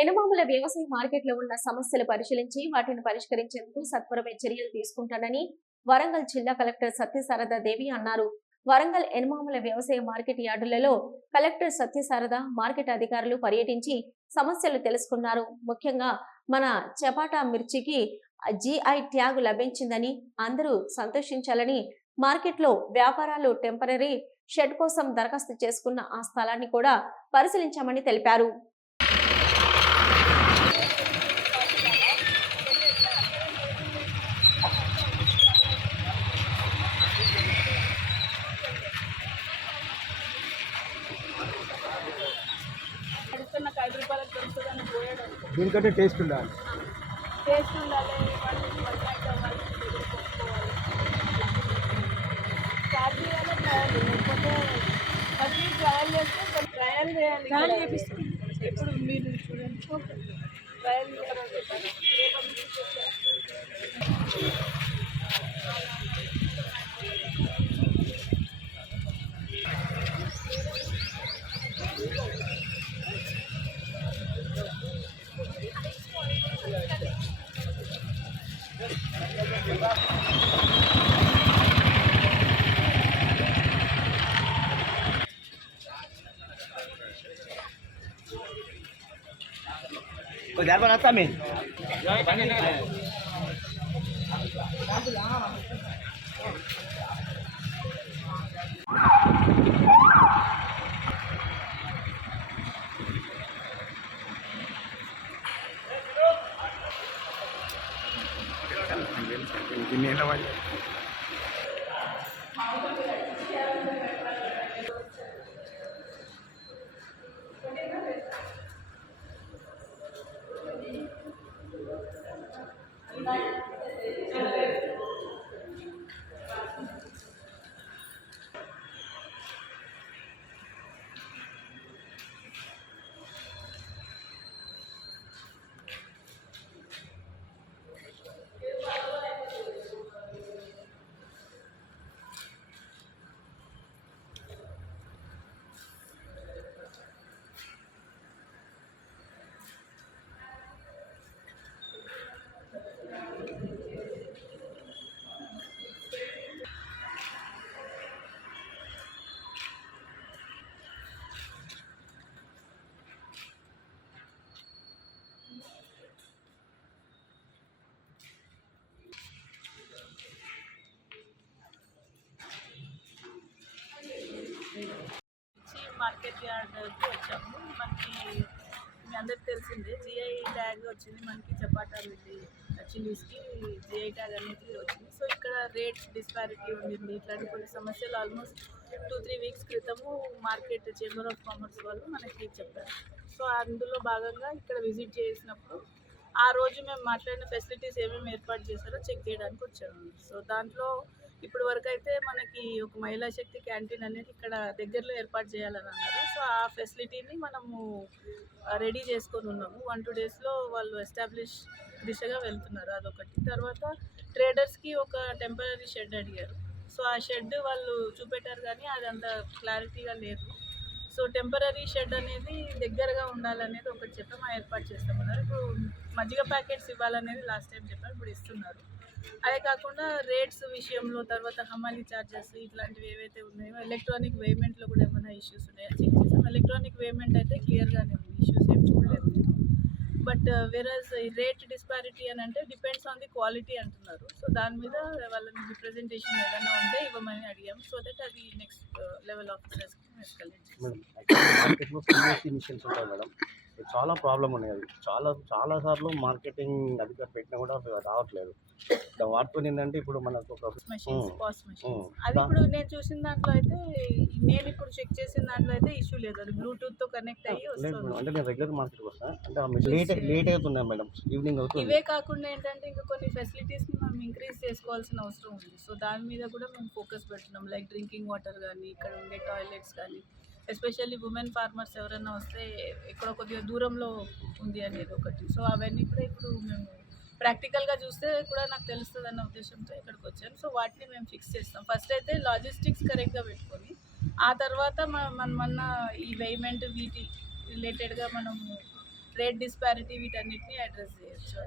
ఎనుమాముల వ్యవసాయ మార్కెట్లో ఉన్న సమస్యలు పరిశీలించి వాటిని పరిష్కరించేందుకు సత్వరమే చర్యలు తీసుకుంటానని వరంగల్ జిల్లా కలెక్టర్ సత్యశారద దేవి అన్నారు. వరంగల్ ఎనుమాముల వ్యవసాయ మార్కెట్ యార్డులలో కలెక్టర్ సత్యశారద మార్కెట్ అధికారులు పర్యటించి సమస్యలు తెలుసుకున్నారు. ముఖ్యంగా మన చపాటా మిర్చికి జిఐ ట్యాగ్ లభించిందని అందరూ సంతోషించాలని, మార్కెట్లో వ్యాపారాలు టెంపరరీ షెడ్ కోసం దరఖాస్తు చేసుకున్న ఆ స్థలాన్ని కూడా పరిశీలించామని తెలిపారు. దీనికంటే టేస్ట్ ఉండాలి. ట్రయల్ చేపిస్తాం. ఇప్పుడు మీరు చూడండి, trial Kejar banget kami. Ini namanya. Market యార్డ్కి వచ్చాము. మనకి మీ అందరికి తెలిసిందే జిఐ ట్యాగ్ వచ్చింది. మనకి చపాటా చిల్లీస్కి జిఐ ట్యాగ్ అనేది వచ్చింది. సో ఇక్కడ రేట్స్ డిస్పారిటీ ఉండింది. ఇట్లాంటి కొన్ని సమస్యలు ఆల్మోస్ట్ 2-3 వీక్స్ క్రితము మార్కెట్ చేంబర్ ఆఫ్ కామర్స్ వాళ్ళు మనకి చెప్పారు. సో అందులో భాగంగా ఇక్కడ విజిట్ చేసినప్పుడు ఆ రోజు మేము మాట్లాడిన ఫెసిలిటీస్ ఏమేమి ఏర్పాటు చేశారో చెక్ చేయడానికి వచ్చాము. సో దాంట్లో ఇప్పుడు వరకు అయితే మనకి ఒక మహిళా శక్తి క్యాంటీన్ అనేది ఇక్కడ దగ్గరలో ఏర్పాటు చేయాలని అన్నారు. సో ఆ ఫెసిలిటీని మనము రెడీ చేసుకొని ఉన్నాము. 1-2 డేస్లో వాళ్ళు ఎస్టాబ్లిష్ దిశగా వెళ్తున్నారు. అదొకటి. తర్వాత ట్రేడర్స్కి ఒక టెంపరరీ షెడ్ అడిగారు. సో ఆ షెడ్ వాళ్ళు చూపెట్టారు కానీ అది అంత క్లారిటీగా లేదు. సో టెంపరరీ షెడ్ అనేది దగ్గరగా ఉండాలనేది ఒకటి చెప్పాము. ఏర్పాటు చేస్తామన్నారు. ఇప్పుడు మజ్జిగ ప్యాకెట్స్ ఇవ్వాలనేది లాస్ట్ టైం చెప్పారు, ఇప్పుడు ఇస్తున్నారు. అదే కాకుండా రేట్స్ విషయంలో, తర్వాత హమాలీ ఛార్జెస్ ఇట్లాంటివి ఏవైతే ఉన్నాయో, ఎలక్ట్రానిక్ పేమెంట్లో కూడా ఏమైనా ఇష్యూస్ ఉన్నాయో చెక్ చేసాం. ఎలక్ట్రానిక్ పేమెంట్ అయితే క్లియర్గానే ఉంది, ఇష్యూస్ ఏం చూడలేదు నేను. బట్ వెరస్ రేట్ డిస్పారిటీ అని అంటే డిపెండ్స్ ఆన్ ది క్వాలిటీ అంటున్నారు. సో దాని మీద వాళ్ళని రిప్రజెంటేషన్ ఏదైనా ఉంటే ఇవ్వమని అడిగాం. సో దట్ అది నెక్స్ట్ లెవెల్ ఆఫీసర్స్కి ఎస్కలేట్ చేస్తాం. చాలా ప్రాబ్లం ఉన్నాయి. అది చాలా సార్లు మార్కెటింగ్ అధికారులు పెట్టినా కూడా రావట్లేదు. వాటితో ఏంటంటే ఇప్పుడు మనకు ఒక అది ఇప్పుడు నేను చూసిన దాంట్లో అయితే, నేను ఇప్పుడు చెక్ చేసిన దాంట్లో అయితే ఇష్యూ లేదు. అది బ్లూటూత్తో కనెక్ట్ అయ్యి వస్తుంది. అంటే నేను రెగ్యులర్ మార్కెట్కి వస్తాను అంటే లేట్ అవుతున్నాయి మేడం, ఈవినింగ్ అవుతుంది. ఇవే కాకుండా ఏంటంటే ఇంకా కొన్ని ఫెసిలిటీస్ని మనం ఇంక్రీజ్ చేసుకోవాల్సిన అవసరం ఉంది. సో దాని మీద కూడా మేము ఫోకస్ పెడుతున్నాం. లైక్ డ్రింకింగ్ వాటర్ కానీ, ఇక్కడ ఉండే టాయిలెట్స్ కానీ, ఎస్పెషల్లీ ఉమెన్ ఫార్మర్స్ ఎవరైనా వస్తే ఎక్కడో కొద్దిగా దూరంలో ఉంది అనేది ఒకటి. సో అవన్నీ కూడా ఇప్పుడు మేము ప్రాక్టికల్గా చూస్తే కూడా నాకు తెలుస్తుంది అన్న ఉద్దేశంతో ఇక్కడికి వచ్చాను. సో వాటిని మేము ఫిక్స్ చేస్తాం. ఫస్ట్ అయితే లాజిస్టిక్స్ కరెక్ట్గా పెట్టుకొని, ఆ తర్వాత మన ఈ వేమెంట్ వీటి రిలేటెడ్గా మనము రేట్ డిస్పారిటీ వీటన్నిటిని అడ్రస్ చేయొచ్చు.